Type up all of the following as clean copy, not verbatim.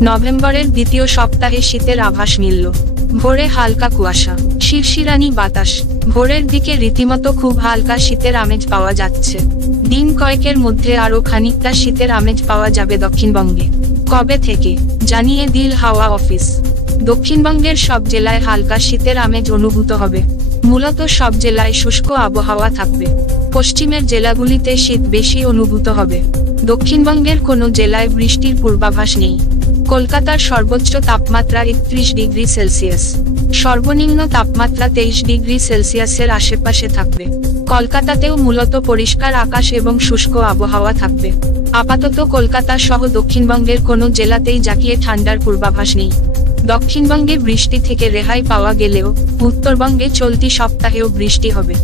নভেম্বরের দ্বিতীয় সপ্তাহে শীতের আভাস মিলল। ভোরে হালকা কুয়াশা, শিরশিরানি বাতাস, ভোরের দিকে রীতিমতো খুব হালকা শীতের আমেজ পাওয়া যাচ্ছে। দিন কয়েকের মধ্যে আরও খানিকটা শীতের আমেজ পাওয়া যাবে দক্ষিণবঙ্গে। কবে থেকে জানিয়ে দিল হাওয়া অফিস। দক্ষিণবঙ্গের সব জেলায় হালকা শীতের আমেজ অনুভূত হবে। মূলত সব জেলায় শুষ্ক আবহাওয়া থাকবে। পশ্চিমের জেলাগুলিতে শীত বেশি অনুভূত হবে। দক্ষিণবঙ্গের কোনো জেলায় বৃষ্টির পূর্বাভাস নেই। কলকাতার সর্বোচ্চ তাপমাত্রা 31 ডিগ্রি সেলসিয়াস, সর্বনিম্ন তাপমাত্রা 23 ডিগ্রি সেলসিয়াসের আশেপাশে থাকবে। কলকাতাতেও মূলত পরিষ্কার আকাশ এবং শুষ্ক আবহাওয়া থাকবে। আপাতত কলকাতা সহ দক্ষিণবঙ্গের কোনো জেলাতেই জাঁকিয়ে ঠান্ডার পূর্বাভাস নেই। দক্ষিণবঙ্গে বৃষ্টি থেকে রেহাই পাওয়া গেলেও উত্তরবঙ্গে চলতি সপ্তাহেও বৃষ্টি হবে।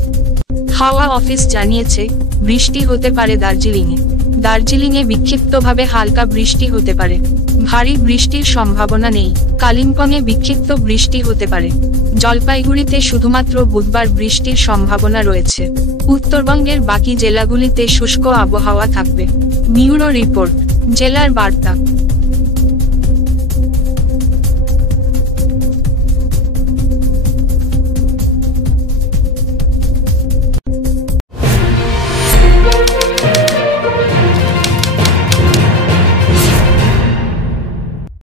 হাওয়া অফিস জানিয়েছে, বৃষ্টি হতে পারে দার্জিলিংয়ে। দার্জিলিংয়ে বিক্ষিপ্তভাবে হালকা বৃষ্টি হতে পারে। ভারী বৃষ্টির সম্ভাবনা নেই। কালিম্পংয়ে বিক্ষিপ্ত বৃষ্টি হতে পারে। জলপাইগুড়িতে শুধুমাত্র বুধবার বৃষ্টির সম্ভাবনা রয়েছে। উত্তরবঙ্গের বাকি জেলাগুলিতে শুষ্ক আবহাওয়া থাকবে। ব্যুরো রিপোর্ট, জেলার বার্তা।